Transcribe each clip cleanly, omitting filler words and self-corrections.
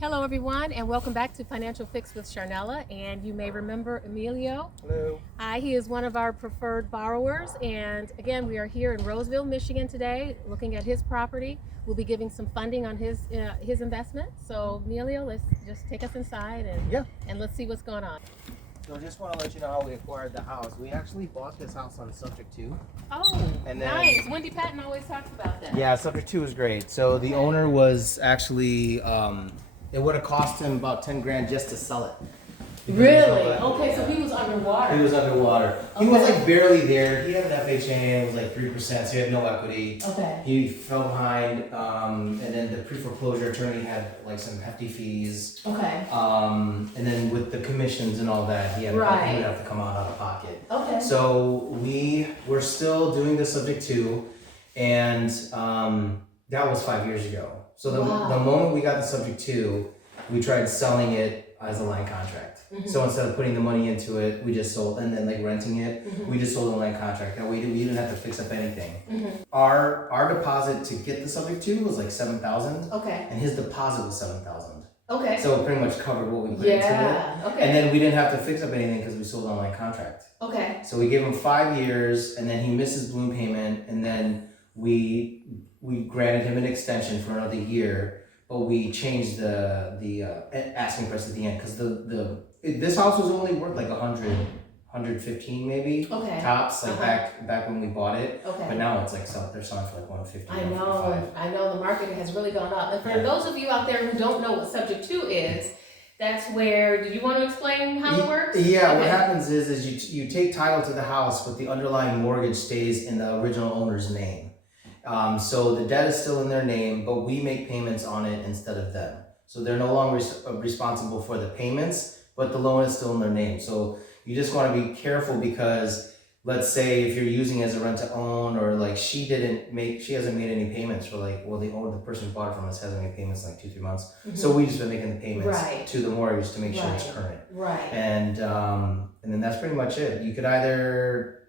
Hello everyone and welcome back to Financial Fix with Sharnella, and you may remember Emilio. Hello. Hi, he is one of our preferred borrowers, and again we are here in Roseville, Michigan today looking at his property. We'll be giving some funding on his investment. So Emilio, let's just take us inside and let's see what's going on. So I just want to let you know how we acquired the house. We actually bought this house on subject to. Oh, And then, nice. Wendy Patton always talks about that. Yeah, subject to is great. So the owner was actually, it would have cost him about 10 grand just to sell it. Really? Okay, so he was underwater. He was underwater. He was like barely there. He had an FHA, it was like 3%, so he had no equity. Okay. He fell behind, and then the pre-foreclosure attorney had like some hefty fees. Okay. And then with the commissions and all that, he would have to come out of pocket. Okay. So we're still doing the subject to, and that was 5 years ago. So the moment we got the subject to, we tried selling it as a line contract. So instead of putting the money into it, we just sold, and then like renting it, we just sold a land contract. That way we didn't have to fix up anything. Our deposit to get the subject to was like $7,000. Okay. And his deposit was $7,000. Okay. So it pretty much covered what we put into it. Okay. And then we didn't have to fix up anything because we sold an online contract. Okay. So we gave him 5 years, and then he missed his balloon payment, and then we granted him an extension for another year, but we changed the asking price at the end because this house was only worth like 100, 115 maybe tops, like back when we bought it. Okay. But now it's like they're selling for like 150. I know the market has really gone up. And for those of you out there who don't know what subject to is, that's where, do you want to explain how it works? Yeah, what happens is you take title to the house, but the underlying mortgage stays in the original owner's name. So the debt is still in their name, but we make payments on it instead of them. So they're no longer responsible for the payments, but the loan is still in their name. So you just want to be careful because let's say if you're using it as a rent to own, or like she hasn't made any payments for like, well, the person who bought it from us hasn't made payments in like 2-3 months. So we just been making the payments to the mortgage to make sure it's current. Right. And then that's pretty much it. You could either,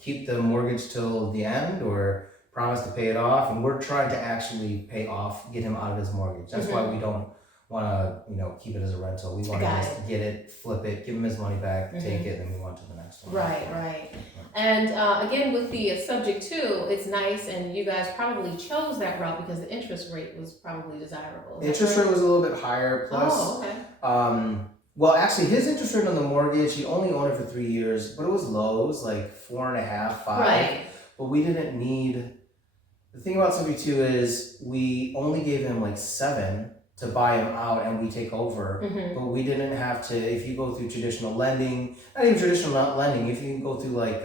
keep the mortgage till the end or promise to pay it off. And we're trying to actually get him out of his mortgage. That's why we don't want to, keep it as a rental. We want to just get it, flip it, give him his money back, take it, and move on to the next one. Right. And again, with the subject to, it's nice, and you guys probably chose that route because the interest rate was probably desirable. Interest rate was a little bit higher, plus. Oh, okay. Well, actually, his interest rate on the mortgage, he only owned it for 3 years, but it was low. It was like 4.5, 5. Right. But we didn't need. The thing about subject to is we only gave him like 7 to buy him out and we take over, but we didn't have to. If you go through traditional lending, not even traditional lending, if you go through like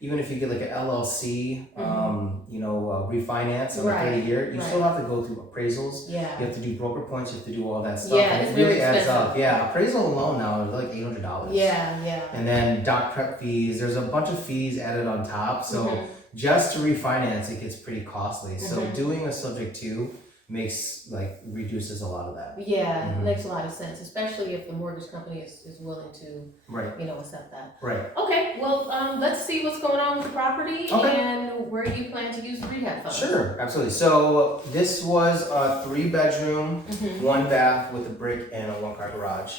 even if you get like an LLC, refinance on a 30-year, you still have to go through appraisals. Yeah. You have to do broker points. You have to do all that stuff. Yeah, and it really adds up. Yeah, appraisal alone now is like $800. Yeah. And then doc prep fees. There's a bunch of fees added on top. So just to refinance, it gets pretty costly. So doing a subject to reduces a lot of that. Yeah, makes a lot of sense, especially if the mortgage company is willing to, accept that. Right. Okay, well, let's see what's going on with the property and where you plan to use the rehab funds. Sure, absolutely. So this was a 3-bedroom, 1 bath with a brick and a 1-car garage.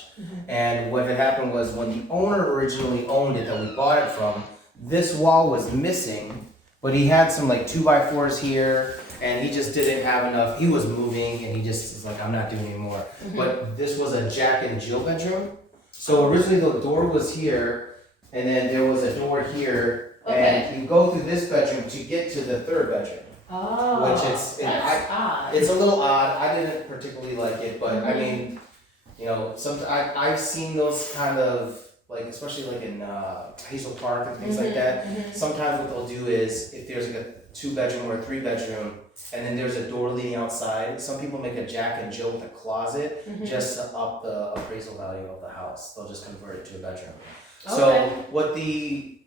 And what had happened was when the owner originally owned it that we bought it from, this wall was missing, but he had some like 2x4s here. And he just didn't have enough. He was moving, and he just was like, I'm not doing anymore. But this was a Jack and Jill bedroom. So originally the door was here, and then there was a door here, and you go through this bedroom to get to the 3rd bedroom. Oh, which that's odd. It's a little odd. I didn't particularly like it, but I mean, I've seen those kind of, like, especially like in Hazel Park and things like that. Sometimes what they'll do is, if there's like a 2-bedroom or a 3-bedroom, and then there's a door leading outside, some people make a Jack and Jill with a closet just to up the appraisal value of the house. They'll just convert it to a bedroom. So what the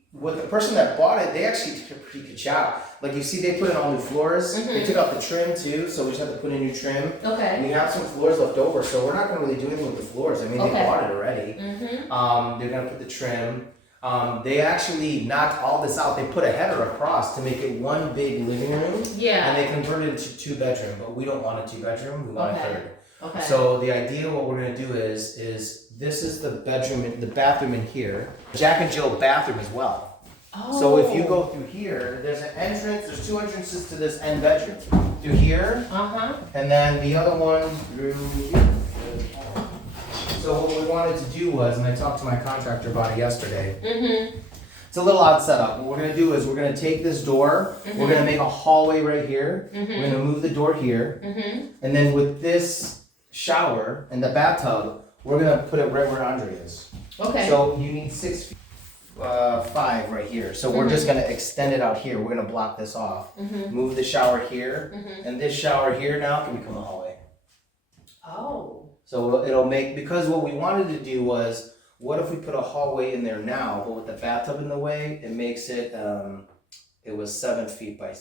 person that bought it, they actually did a pretty good job. Like you see, they put in all new floors. They took out the trim too, so we just had to put in new trim. Okay. And we have some floors left over, so we're not going to really do anything with the floors. I mean, they bought it already. They're going to put the trim. They actually knocked all this out. They put a header across to make it one big living room. Yeah. And they converted it to 2-bedroom, but we don't want a 2-bedroom. We want a 3rd. Okay. So the idea, what we're gonna do is this is the bedroom, the bathroom in here. Jack and Jill bathroom as well. Oh. So if you go through here, there's an entrance, there's 2 entrances to this end bedroom. Through here, and then the other one through here. So what we wanted to do was, and I talked to my contractor about it yesterday. It's a little odd setup. What we're gonna do is we're gonna take this door, we're gonna make a hallway right here. We're gonna move the door here, and then with this shower and the bathtub, we're gonna put it right where Andre is. Okay. So you need 6 feet, 5 right here. So we're just gonna extend it out here. We're gonna block this off. Move the shower here, and this shower here now can become a hallway. Oh. So it'll make, because what we wanted to do was, what if we put a hallway in there now, but with the bathtub in the way, it makes it, it was 7 feet by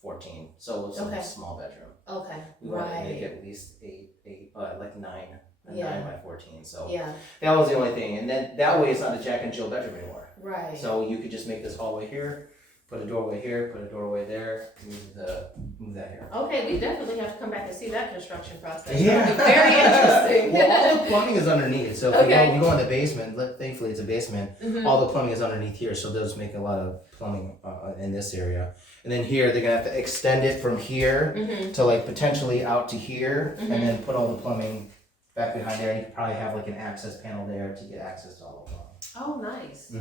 14. So it was a small bedroom. Okay. We wanted to make it at least 8, like 9 by 14. So yeah, that was the only thing. And then that way it's not a Jack and Jill bedroom anymore. right. So you could just make this hallway here, put a doorway here, put a doorway there, move that here. Okay, we definitely have to come back and see that construction process. Yeah. That'll be very interesting. Well, all the plumbing is underneath. So if Okay. you go in the basement, thankfully it's a basement, all the plumbing is underneath here. So they'll just make a lot of plumbing in this area. And then here, they're gonna have to extend it from here to like potentially out to here, and then put all the plumbing back behind there. And you could probably have like an access panel there to get access to all the plumbing. Oh, nice.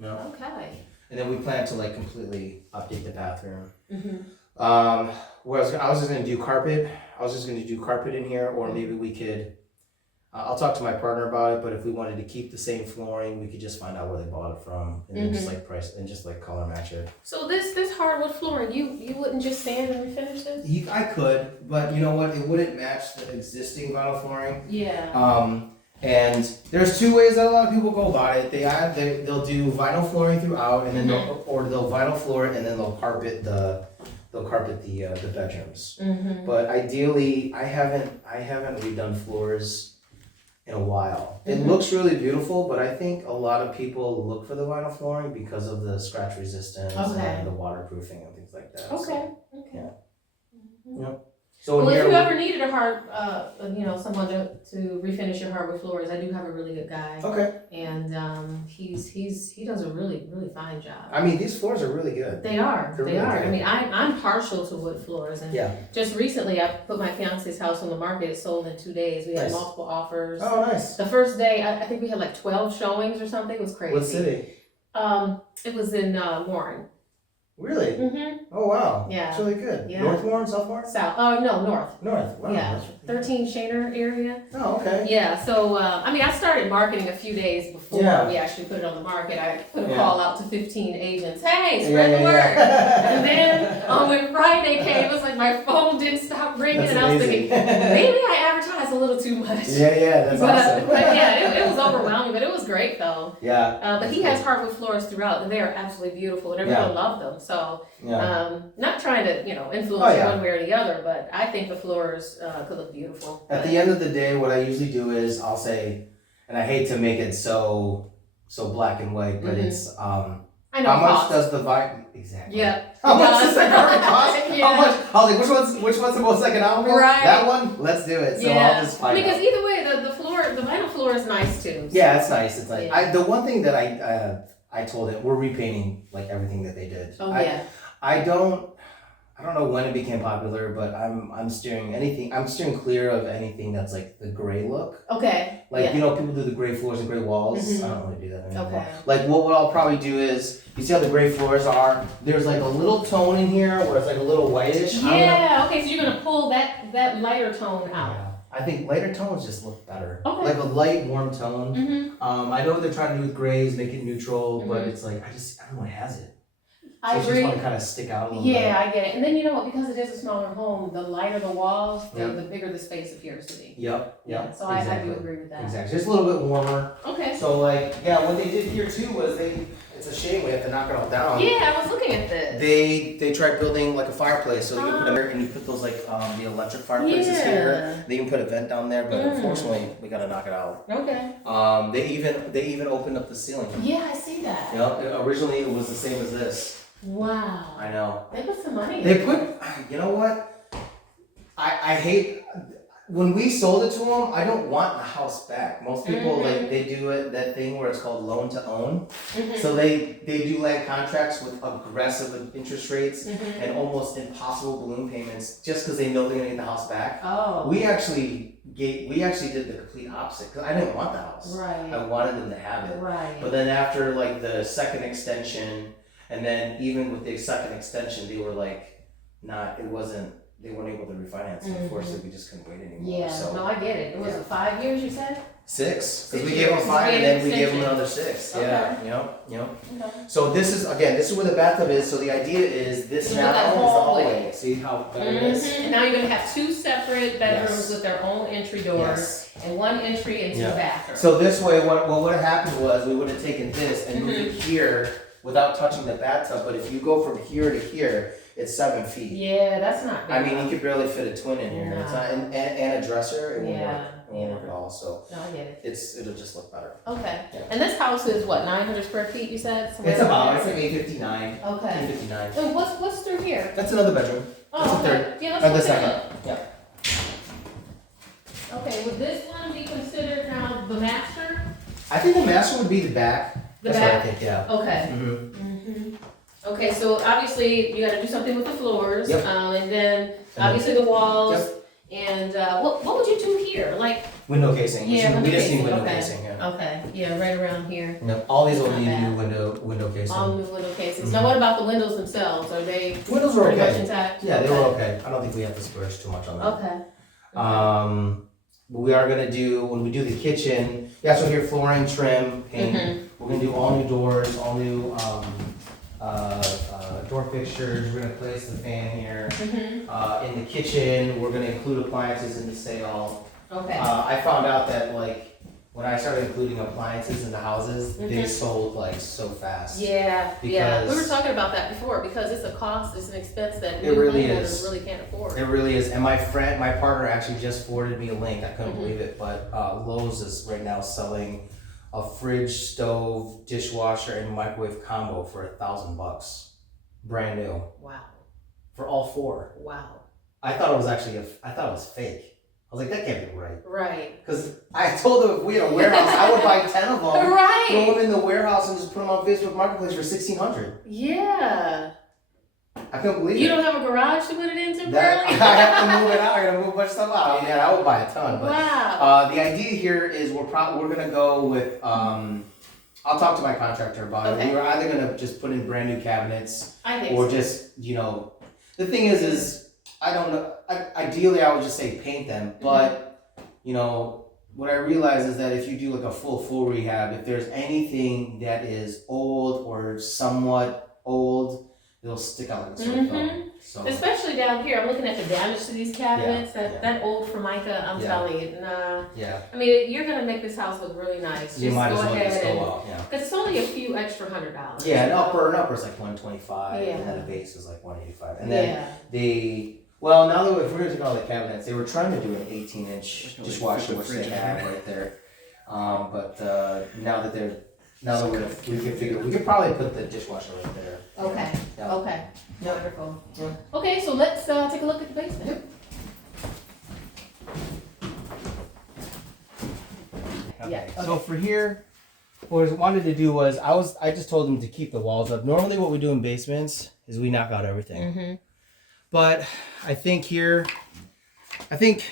Yeah. Okay. And then we plan to like completely update the bathroom. Where I was just gonna do carpet. I was just gonna do carpet in here, or maybe we could. I'll talk to my partner about it. But if we wanted to keep the same flooring, we could just find out where they bought it from, and then just like price and just like color match it. So this hardwood flooring, you wouldn't just sand and refinish this? I could, but you know what? It wouldn't match the existing vinyl flooring. Yeah. And there's 2 ways that a lot of people go about it. They'll do vinyl flooring throughout, and then they'll vinyl floor it, and then they'll carpet the bedrooms. But ideally, I haven't redone floors in a while. It looks really beautiful, but I think a lot of people look for the vinyl flooring because of the scratch resistance and the waterproofing and things like that. Okay. So, Okay. yeah. So Well, if here you ever needed a hard, someone to refinish your hardwood floors, I do have a really good guy, okay. and he does a really fine job. I mean, these floors are really good. They are. They're They really are. good. I mean, I'm partial to wood floors, and just recently I put my fiance's house on the market. It sold in 2 days. We had Nice. multiple offers. Oh, nice. The first day, I think we had like 12 showings or something. It was crazy. What city? It was in Warren. Really? Oh, wow. Yeah. It's really good. Yeah. North Warren, South Warren? South. Oh no, north. North. Wow. Yeah. That's really 13 Shaner area. Oh, okay. Yeah, so I started marketing a few days before we actually put it on the market. I put a call out to 15 agents. Hey, spread the word. And then when Friday came, it was like my phone didn't stop ringing, That's and I was amazing. thinking maybe I advertised a little too much. Yeah, that's awesome. But yeah, it was overwhelming, but it was great though. Yeah. But he has hardwood floors throughout, and they are absolutely beautiful, and everyone loved them. So not trying to influence one way or the other, but I think the floors could look beautiful. At the end of the day, what I usually do is I'll say, and I hate to make it so black and white, but it's I know how much cost. does the exactly? Yeah. How much does the carpet cost? Yeah. How much? I was like, which one's the most economical? Right. That one. Let's do it. So I'll just find because out. either way, the vinyl floor is nice too. Yeah, it's nice. It's like Yeah. the one thing that I told him, we're repainting like everything that they did. Oh yeah. I don't know when it became popular, but I'm steering clear of anything that's like the gray look. Okay. Like yeah. people do the gray floors and gray walls. I don't really do that anymore. Okay. Like what I'll probably do is, you see how the gray floors are? There's like a little tone in here where it's like a little whitish. Yeah. Okay. So you're gonna pull that lighter tone out. Yeah. I think lighter tones just look better. Okay. Like a light, warm tone. I know what they're trying to do with grays, make it neutral, but it's like I don't know what has it. So I just agree. want to kind of stick out a little bit. Yeah, I get it. And then you know what? Because it is a smaller home, the lighter the walls, Yeah. the bigger the space appears to be. Yep. So I do agree with that. Exactly. Just a little bit warmer. Okay. So what they did here too was it's a shame we have to knock it all down. Yeah, I was looking at this. They tried building like a fireplace, so you can put them here and you put those like the electric fireplaces here. They even put a vent down there, but unfortunately we gotta knock it out. Okay. They even opened up the ceiling. Yeah, I see that. Originally it was the same as this. Wow. I know. They put some money. They put, you know what? I hate, when we sold it to them, I don't want the house back. Most people like they do that thing where it's called loan to own. So they do land contracts with aggressive interest rates and almost impossible balloon payments just because they know they're gonna get the house back. Oh. We actually did the complete opposite because I didn't want the house. Right. I wanted them to have it. Right. But then after like the second extension, and then even with the second extension, they were like, they weren't able to refinance. Unfortunately, we just couldn't wait anymore. Yeah, So, no, I get it. It was 5 years, you said? 6, because 6 we gave them years. 5 and then we gave them Extension. another 6. Okay. Yeah, you know. Okay. So this is where the bathtub is. So the idea is this So now that is the hallway. hallway. See how better it is? And now you're gonna have 2 separate bedrooms Yes. with their own entry doors Yes. and 1 entry and 2 Yeah. bathrooms. So this way, what would have happened was we would have taken this and moved it here without touching the bathtub. But if you go from here to here, it's 7 feet. Yeah, that's not big I mean, enough. you could barely fit a twin in here. No. It's not, and a dresser. It won't Yeah, work. It won't yeah. work at all. So No, I get it. it'll just look better. Okay. Yeah. And this house is what, 900 square feet, you said? Somewhere It's around like there? 859. Okay. 859. And what's through here? That's another bedroom. That's Oh, a okay. third. Yeah, Or let's the go take a second. look. Yeah. Okay, would this one be considered now the master? I think the master would be the back. The That's back? what I think. Yeah. Okay. Okay, so obviously you gotta do something with the floors, Yep. and then obviously the walls, and, what would you do here? Like, Window casing. Yeah, we just need window window casing, casing. Yeah. okay, yeah, right around here, No, all these will Not need bad. new window casing. all new window casings. Now what about the windows themselves? Are they Windows were pretty much okay. intact? Yeah, they were okay. I don't think we have to splurge too much on that. Okay. But we are gonna do, when we do the kitchen, so here flooring, trim, paint. We're gonna do all new doors, all new door fixtures. We're gonna place the fan here. In the kitchen, we're gonna include appliances in the sale. Okay, I found out that like when I started including appliances in the houses, they sold like so fast. yeah, yeah, we were because- talking about that before, because it's a cost, it's an expense that It new really homeowners is. really can't afford. It really is, and my partner actually just forwarded me a link. I couldn't believe it, but Lowe's is right now selling a fridge, stove, dishwasher, and microwave combo for $1,000, brand new, Wow, for all 4. wow, I thought it was fake. I was like, that can't be right, right, because I told them if we had a warehouse, I would buy 10 of them, throw right, them in the warehouse, and just put them on Facebook Marketplace for $1,600. yeah. I couldn't believe You it. don't have a garage to put it in That, temporarily? I have to move it out. I gotta move a bunch of stuff out. I mean, I would buy a ton, but. Wow. The idea here is we're gonna go with I'll talk to my contractor about it. Okay. We were either gonna just put in brand new cabinets I think or so. just the thing is I don't know. Ideally, I would just say paint them, but what I realize is that if you do like a full rehab, if there's anything that is old or somewhat old, it'll stick out like a sore thumb. So Especially down here, I'm looking at the damage to these cabinets. Yeah, That old Formica, I'm Yeah. telling you, nah. yeah, I mean, you're gonna make this house look really nice. you Just might go as well ahead just and, go out. Yeah. because it's only a few extra $100. Yeah, an upper's like 125, Yeah. and then the base is like 185, and then Yeah. now that if we're gonna take all the cabinets, they were trying to do an 18-inch There's no way to dishwasher, fit the which they fridge in have there. right there. But now that we can figure, we could probably put the dishwasher right there. Okay, Yeah. okay, Yeah. wonderful. Yeah. Okay, so let's take a look at the basement. Yeah, okay. So for here, what I wanted to do was I just told them to keep the walls up. Normally, what we do in basements is we knock out everything. But I think here, I think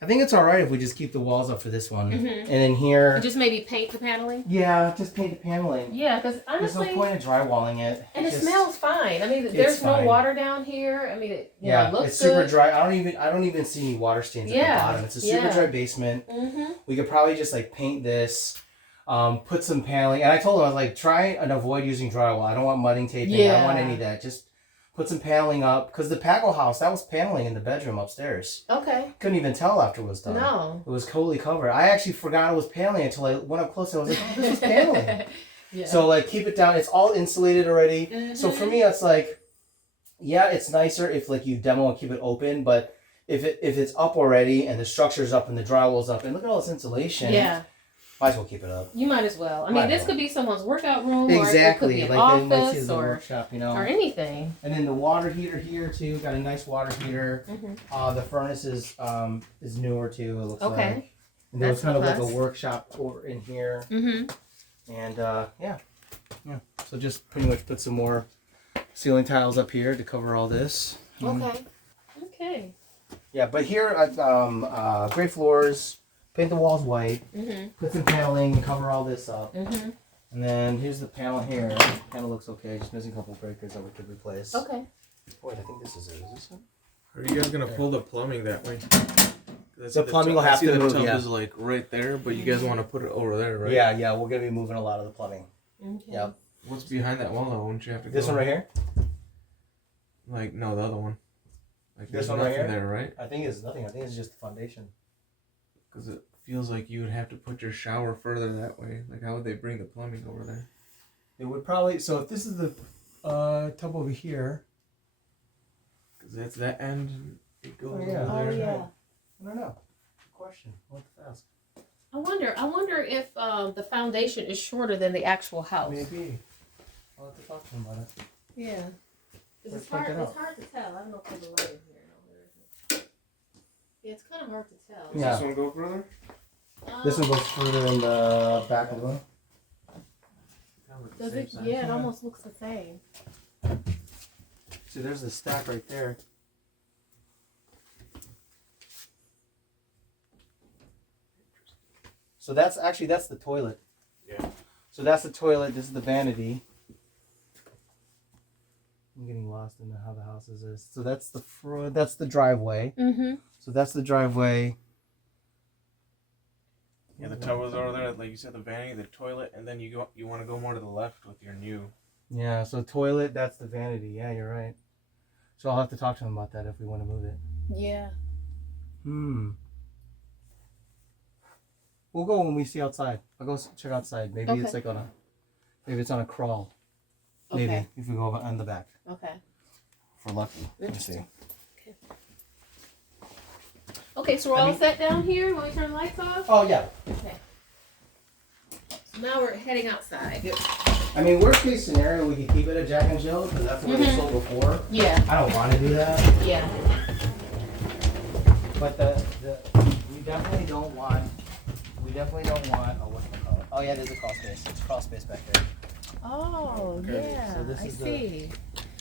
it's all right if we just keep the walls up for this one, and then here, Just maybe paint the paneling. yeah, just paint the paneling. Yeah, because There's honestly, no point in drywalling it. and It's it just- smells fine. I mean, there's no fine. water down here. I mean, it Yeah, looks it's super good. dry. I don't even see any water stains at Yeah, the bottom. It's a super yeah. dry basement. Mm-hmm. We could probably just like paint this, put some paneling. And I told them I was like, try and avoid using drywall. I don't want mudding taping. I don't want Yeah. any of that. Just put some paneling up, because the Paco house, that was paneling in the bedroom upstairs. Okay. Couldn't even tell after it was done. No. It was totally covered. I actually forgot it was paneling until I went up close and I was like, oh, this was paneling. Yeah. So like keep it down. It's all insulated already. So for me, it's like, yeah, it's nicer if like you demo and keep it open, but if it's up already and the structure's up and the drywall's up and look at all this insulation. Yeah. Might as well keep it up. You might as well. I mean, Might this as could be someone's workout room, Exactly. or it could be an Like they might see it office, as a or workshop, you know. or anything. And then the water heater here too. Got a nice water heater. Mm-hmm. The furnace is newer too. It looks Okay. like. And there was That's kind of a like a plus. workshop over in here. Mm-hmm. And yeah. So just pretty much put some more ceiling tiles up here to cover all this. Okay. Okay. Yeah, but here, gray floors, paint the walls white, put some paneling, cover all this up. And then here's the panel here. The panel looks okay, just missing a couple breakers that we could replace. Okay. Wait, I think this is it. Is this it? Are you guys gonna pull the plumbing that way? The plumbing will have to move, the tub yeah. is like right there, but you guys want to put it over there, right? Yeah, we're gonna be moving a lot of the plumbing. Okay. Yep. What's behind that wall though? Wouldn't you have to go? This one right here? Like, no, the other one. Like, This there's one right nothing here? there, right? I think it's nothing. I think it's just the foundation. Because it feels like you would have to put your shower further that way. Like, how would they bring the plumbing over there? It would probably. So if this is the tub over here. Because that's that end. And it goes Oh, yeah. over there. yeah. I don't know. Good question. I'll have to ask. I wonder if the foundation is shorter than the actual house. Maybe. I'll have to talk to him about it. Yeah. 'Cause Let's it's hard. check it out. It's hard to tell. I don't know if there's a light in here. No, there isn't. Yeah, it's kind of hard to tell. Does Yeah. this one go further? This one goes further in the back of the room. Does it? Yeah, it almost looks the same. See, there's the stack right there. So that's the toilet. Yeah. So that's the toilet. This is the vanity. I'm getting lost in how the house is. So that's the front. That's the driveway. So that's the driveway. Yeah, the tub was over there, like you said, the vanity, the toilet, and then you want to go more to the left with your new. Yeah. So toilet. That's the vanity. Yeah, you're right. So I'll have to talk to him about that if we want to move it. Yeah. We'll go when we see outside. I'll go check outside. Maybe it's like maybe it's on a crawl. Maybe Okay. if we go on the back. Okay. If we're lucky. Let me see. Interesting. Okay, so we're all set down here when we turn the lights off? Oh yeah. Okay. So now we're heading outside. Yep. I mean, worst case scenario, we could keep it at Jack and Jill because that's what we sold before. Yeah. I don't want to do that. Yeah. But we definitely don't want. Oh, what's it called? Oh yeah, there's a crawl space. It's a crawl space back there. Oh, yeah. So this I is see.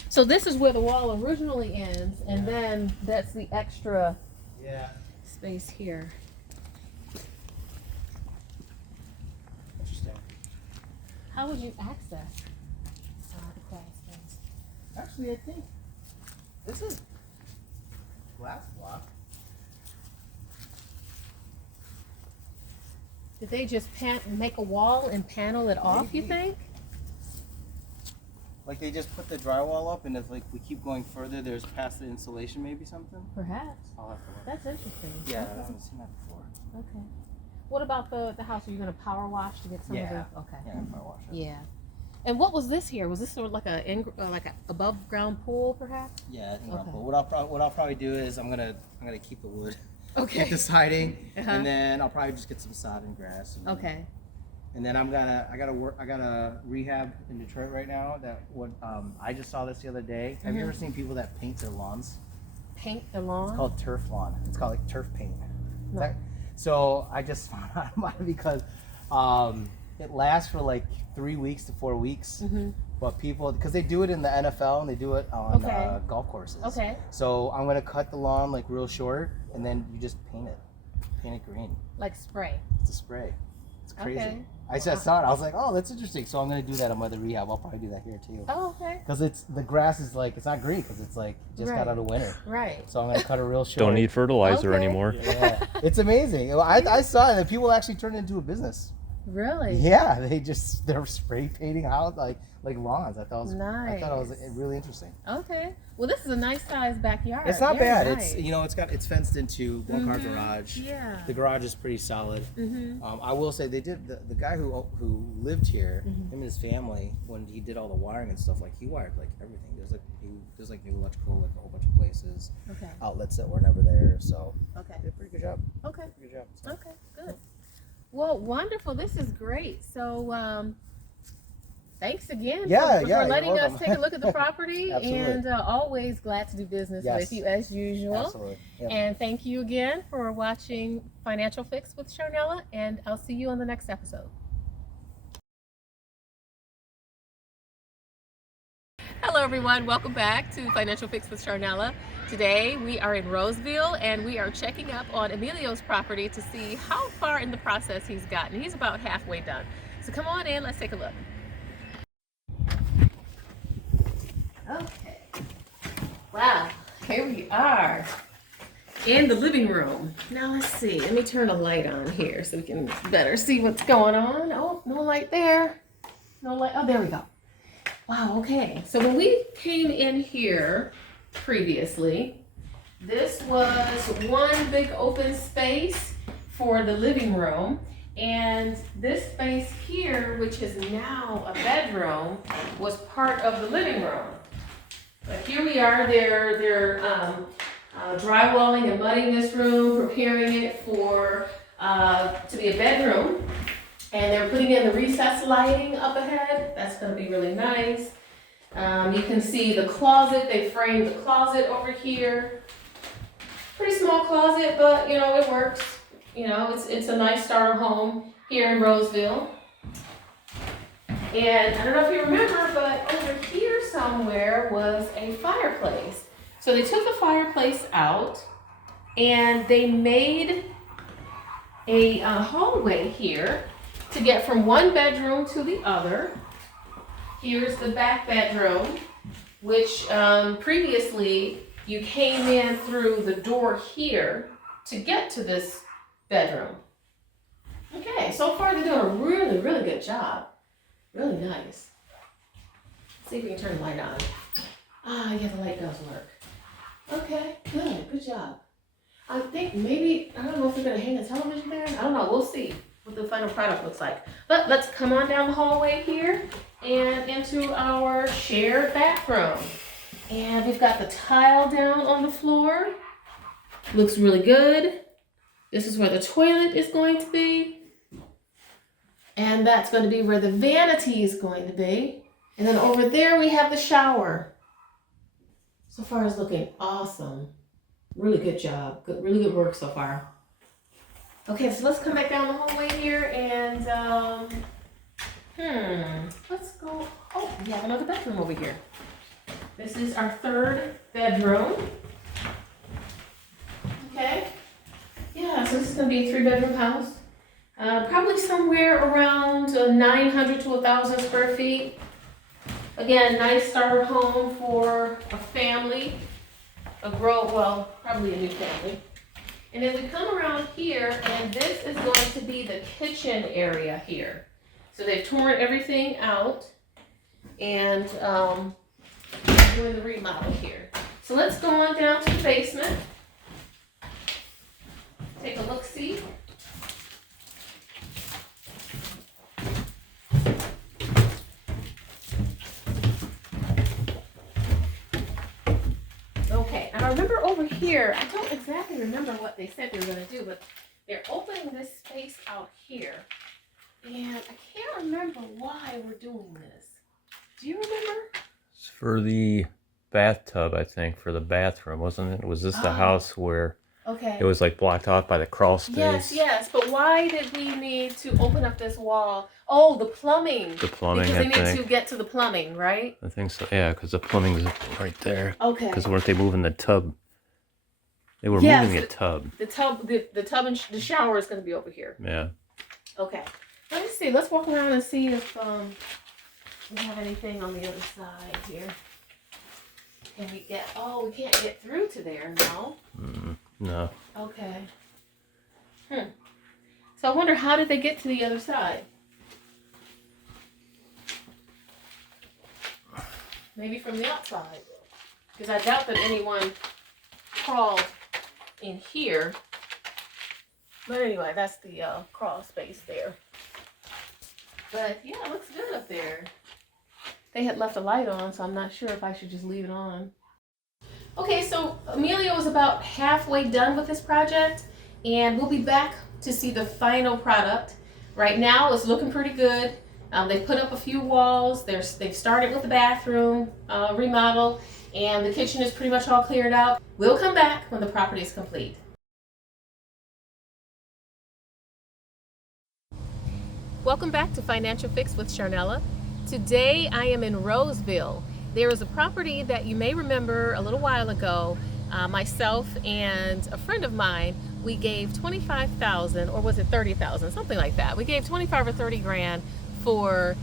So this is where the wall originally ends, and then that's the extra space here. Interesting. How would you access the crawl space? Actually, I think this is glass block. Did they just make a wall and panel it off, you Maybe. think? Like they just put the drywall up, and if like we keep going further, there's past the insulation, maybe something. Perhaps. I'll have to look. That's interesting. Yeah, I Okay. haven't seen that before. Okay. What about the house? Are you going to power wash to get some of Yeah. the? Okay. Yeah, I'll wash it. Yeah. And what was this here? Was this sort of like a above ground pool, perhaps? Yeah, I think Okay. what I'll probably do is I'm gonna keep the wood, Okay. keep the siding, Uh-huh. and then I'll probably just get some sod and grass. And, Okay. And then I gotta rehab in Detroit right now. I just saw this the other day. Have you ever seen people that paint their lawns? Paint the lawn. It's called turf lawn. It's called like turf paint. No. So I just found out about it because it lasts for like 3 weeks to 4 weeks. But people, because they do it in the NFL and they do it on golf courses. Okay. So I'm gonna cut the lawn like real short, and then you just paint it green. Like spray. It's a spray. It's crazy. Okay. I just saw it. I was like, oh, that's interesting. So I'm gonna do that on my other rehab. I'll probably do that here too. Oh, okay. Because the grass is like, it's not green because it's like just got Right. out of winter. Right. So I'm gonna cut it real short. Don't need fertilizer Okay. anymore. Yeah, it's amazing. I saw it, and people actually turned it into a business. Really? Yeah, they're spray painting out like lawns. I thought it was Nice. really interesting. Okay. Well, this is a nice sized backyard. It's not Very bad. nice. it's fenced into one car garage. Yeah. The garage is pretty solid. I will say they did the guy who lived here, him and his family, when he did all the wiring and stuff, like he wired like everything. There's like new electrical like a whole bunch of places, Okay. outlets that were never there. So Okay. they did a pretty good job. Okay. Good job. So. Okay. Good. Well, wonderful. This is great. So, thanks again Yeah, for yeah, you're letting us welcome. take a look at the property. Absolutely. And always glad to do business Yes. with you as usual. Absolutely. Yep. And thank you again for watching Financial Fix with Sharnella. And I'll see you on the next episode. Hello everyone, welcome back to Financial Fix with Sharnella. Today we are in Roseville and we are checking up on Emilio's property to see how far in the process he's gotten. He's about halfway done. So come on in, let's take a look. Okay. Wow, here we are in the living room. Now let's see, let me turn a light on here so we can better see what's going on. Oh, no light there. No light, oh, there we go. Wow, okay. So when we came in here previously, this was one big open space for the living room. And this space here, which is now a bedroom, was part of the living room. But here we are, they're drywalling and mudding this room, preparing it for to be a bedroom. And they're putting in the recessed lighting up ahead. That's gonna be really nice. You can see the closet, they framed the closet over here. Pretty small closet, but you know, it works. You know, it's a nice starter home here in Roseville. And I don't know if you remember, but over here somewhere was a fireplace. So they took the fireplace out and they made a hallway here to get from one bedroom to the other. Here's the back bedroom, which previously you came in through the door here to get to this bedroom. Okay, so far they're doing a really, really good job. Really nice. Let's see if we can turn the light on. Ah, yeah, the light does work. Okay, good job. I think maybe, I don't know if they're gonna hang a television there. I don't know, we'll see what the final product looks like. But let's come on down the hallway here and into our shared bathroom. And we've got the tile down on the floor. Looks really good. This is where the toilet is going to be. And that's going to be where the vanity is going to be. And then over there we have the shower. So far it's looking awesome. Really good job. Good, really good work so far. Okay, so let's come back down the hallway here and let's go. Oh, we have another bedroom over here. This is our third bedroom. Okay. Yeah, so this is gonna be a 3-bedroom house. Probably somewhere around 900 to 1,000 square feet. Again, nice starter home for a family, probably a new family. And then we come around here, and this is going to be the kitchen area here. So they've torn everything out and doing the remodel here. So let's go on down to the basement. Take a look-see. Okay, and I remember over here, I don't exactly remember what they said they were going to do, but they're opening this space out here. And I can't remember why we're doing this. Do you remember? It's for the bathtub, I think, for the bathroom, wasn't it? Was this the house where Okay. it was like blocked off by the crawl space? Yes, but why did we need to open up this wall? Oh, the plumbing. The plumbing, Because they I need think. to get to the plumbing, right? I think so, yeah, because the plumbing's right there. Okay. Because weren't they moving the tub? They were Yes, moving the tub. The tub and the shower is going to be over here. Yeah. Okay. Let's see. Let's walk around and see if we have anything on the other side here. Can we get? Oh, we can't get through to there. No. No. Okay. So I wonder, how did they get to the other side? Maybe from the outside. Because I doubt that anyone crawled in here. But anyway, that's the crawl space there. But yeah, it looks good up there. They had left a light on, so I'm not sure if I should just leave it on. Okay, so Emilio is about halfway done with this project, and we'll be back to see the final product. Right now it's looking pretty good. They put up a few walls. They've started with the bathroom remodel, and the kitchen is pretty much all cleared out. We'll come back when the property is complete. Welcome back to Financial Fix with Sharnella. Today I am in Roseville. There is a property that you may remember a little while ago. Myself and a friend of mine, we gave $25,000, or was it $30,000, something like that. We gave 25 or 30 grand for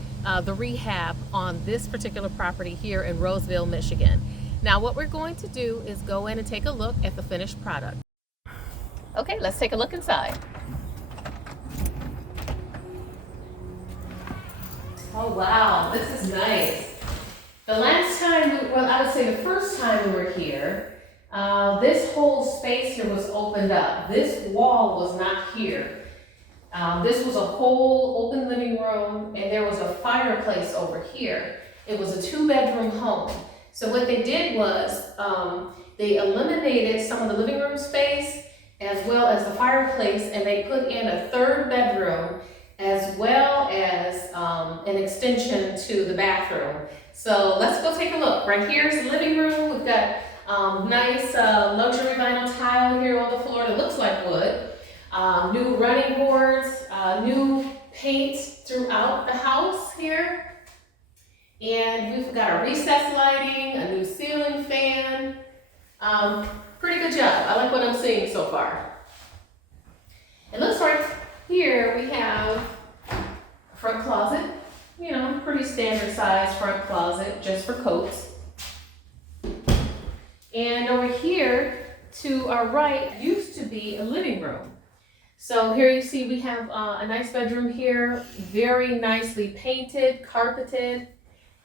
the rehab on this particular property here in Roseville, Michigan. Now what we're going to do is go in and take a look at the finished product. Okay, let's take a look inside. Oh wow, this is nice. The last time, well, I would say the first time we were here, this whole space here was opened up. This wall was not here. This was a whole open living room, and there was a fireplace over here. It was a 2-bedroom home. So what they did was they eliminated some of the living room space as well as the fireplace, and they put in a 3rd bedroom as well as an extension to the bathroom. So let's go take a look. Right here is the living room. We've got nice luxury vinyl tile here on the floor that looks like wood. New running boards, new paint throughout the house here. And we've got a recessed lighting, a new ceiling fan. Pretty good job. I like what I'm seeing so far. It looks like here we have a front closet, you know, pretty standard size front closet just for coats. And over here to our right used to be a living room. So here you see we have a nice bedroom here, very nicely painted, carpeted.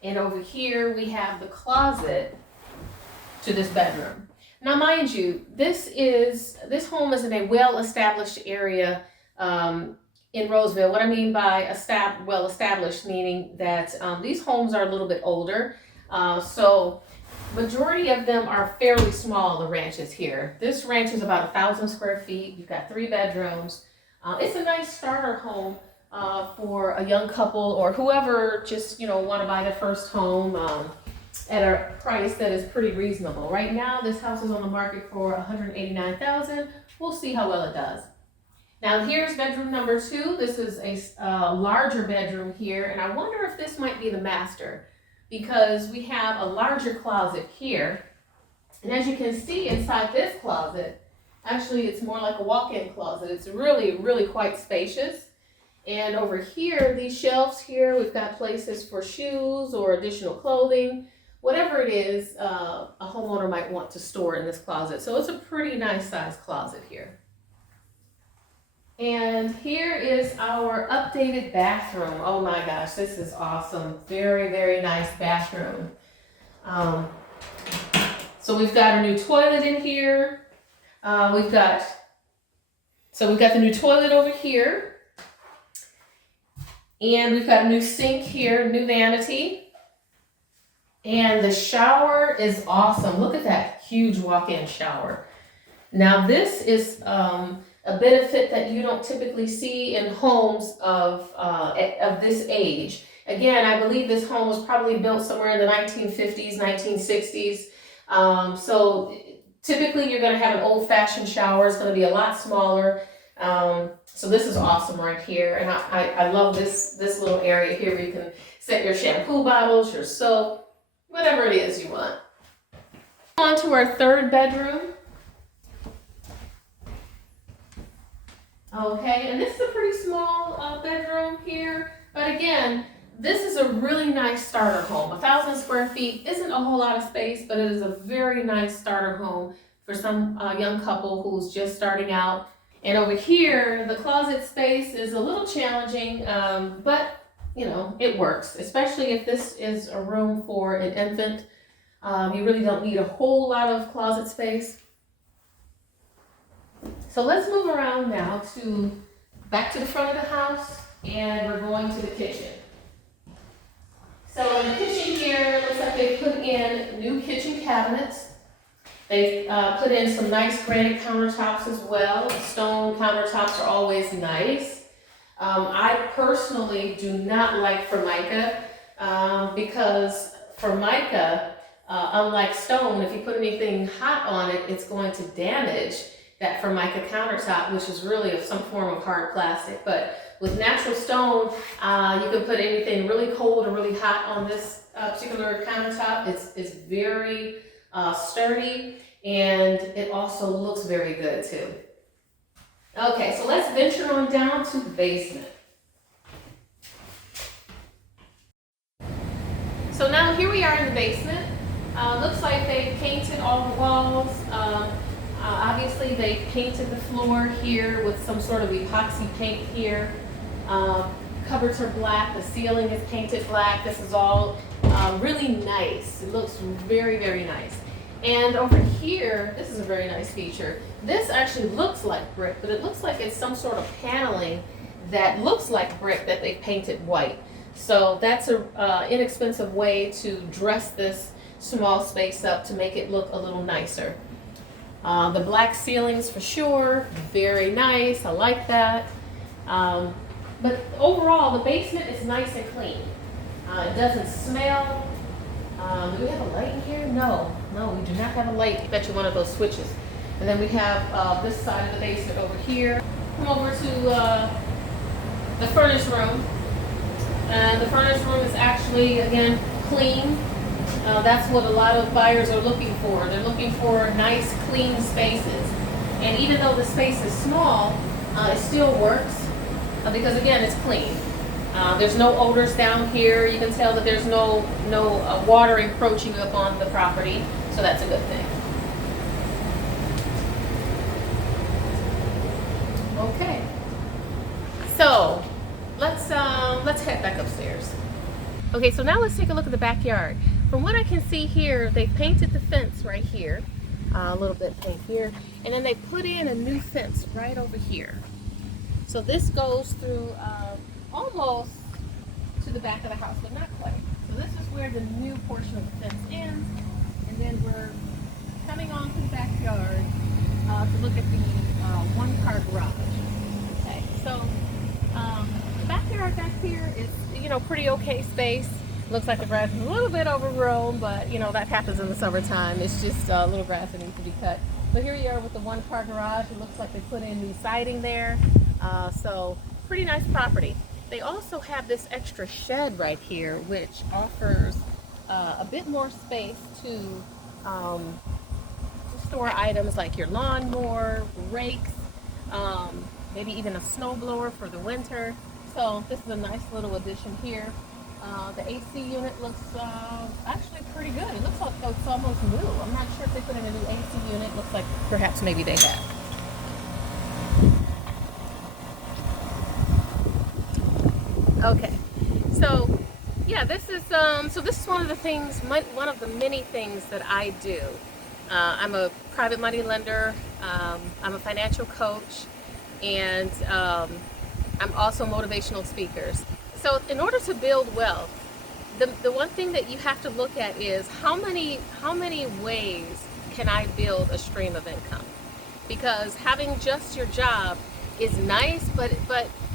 And over here we have the closet to this bedroom. Now mind you, this home is in a well-established area in Roseville. What I mean by well-established, meaning that these homes are a little bit older. So majority of them are fairly small, the ranches here. This ranch is about 1,000 square feet. You've got 3 bedrooms. It's a nice starter home for a young couple or whoever just, you know, want to buy their first home at a price that is pretty reasonable. Right now, this house is on the market for $189,000. We'll see how well it does. Now here's bedroom number 2. This is a larger bedroom here, and I wonder if this might be the master, because we have a larger closet here. And as you can see inside this closet, actually it's more like a walk-in closet. It's really, really quite spacious. And over here, these shelves here, we've got places for shoes or additional clothing, whatever it is a homeowner might want to store in this closet. So it's a pretty nice sized closet here. And here is our updated bathroom. Oh my gosh, this is awesome. Very, very nice bathroom. So we've got a new toilet in here. We've got the new toilet over here. And we've got a new sink here, new vanity. And the shower is awesome. Look at that huge walk-in shower. Now this is a benefit that you don't typically see in homes of this age. Again, I believe this home was probably built somewhere in the 1950s, 1960s. So typically you're gonna have an old-fashioned shower. It's gonna be a lot smaller. So this is awesome right here. And I love this little area here where you can set your shampoo bottles, your soap, whatever it is you want. On to our 3rd bedroom. Okay, and this is a pretty small bedroom here, but again, this is a really nice starter home. 1,000 square feet isn't a whole lot of space, but it is a very nice starter home for some young couple who's just starting out. And over here, the closet space is a little challenging, but you know, it works, especially if this is a room for an infant. You really don't need a whole lot of closet space. So let's move around now back to the front of the house, and we're going to the kitchen. So in the kitchen here, it looks like they put in new kitchen cabinets. They've put in some nice granite countertops as well. Stone countertops are always nice. I personally do not like Formica because Formica, unlike stone, if you put anything hot on it, it's going to damage that Formica countertop, which is really of some form of hard plastic. But with natural stone, you can put anything really cold or really hot on this particular countertop. It's very sturdy, and it also looks very good too. Okay, so let's venture on down to the basement. So now here we are in the basement. Looks like they painted all the walls. Obviously they painted the floor here with some sort of epoxy paint here. Cupboards are black, the ceiling is painted black. This is all really nice. It looks very, very nice. And over here, this is a very nice feature. This actually looks like brick, but it looks like it's some sort of paneling that looks like brick that they painted white. So that's an inexpensive way to dress this small space up to make it look a little nicer. The black ceilings for sure, very nice, I like that. But overall, the basement is nice and clean. It doesn't smell. Do we have a light in here? No, we do not have a light. I bet you one of those switches. And then we have this side of the basement over here. Come over to the furnace room. The furnace room is actually, again, clean. That's what a lot of buyers are looking for. They're looking for nice, clean spaces. And even though the space is small, it still works because, again, it's clean. There's no odors down here. You can tell that there's no water encroaching upon the property, so that's a good thing. Okay, so let's head back upstairs. Okay, so now let's take a look at the backyard. From what I can see here, they painted the fence right here, a little bit of paint here, and then they put in a new fence right over here. So this goes through almost to the back of the house, but not quite. So this is where the new portion of the fence ends, and then we're coming on to the backyard to look at the one-car garage. Okay, so the backyard back here is, pretty okay space. Looks like the grass is a little bit overgrown, but that happens in the summertime. It's just a little grass that needs to be cut. But here you are with the one-car garage. It looks like they put in new siding there. So pretty nice property. They also have this extra shed right here, which offers a bit more space to store items like your lawnmower, rakes, maybe even a snowblower for the winter. So this is a nice little addition here. The AC unit looks actually pretty good. It looks like it's almost new. I'm not sure if they put in a new AC unit. Looks like perhaps maybe they have. Okay, so yeah, this is one of the things, one of the many things that I do. I'm a private money lender. I'm a financial coach, and I'm also a motivational speaker. So in order to build wealth, the one thing that you have to look at is how many ways can I build a stream of income? Because having just your job is nice, but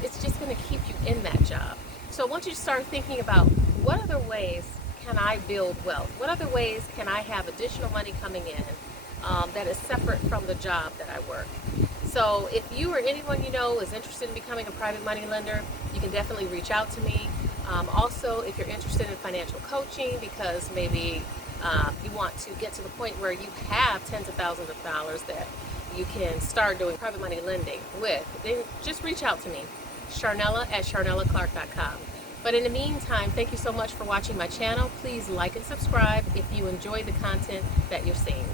it's just going to keep you in that job. So I want you to start thinking about what other ways can I build wealth? What other ways can I have additional money coming in that is separate from the job that I work? So if you or anyone you know is interested in becoming a private money lender, you can definitely reach out to me. Also, if you're interested in financial coaching because maybe you want to get to the point where you have tens of thousands of dollars that you can start doing private money lending with, then just reach out to me, Sharnella@SharnellaClark.com. But in the meantime, thank you so much for watching my channel. Please like and subscribe if you enjoy the content that you're seeing.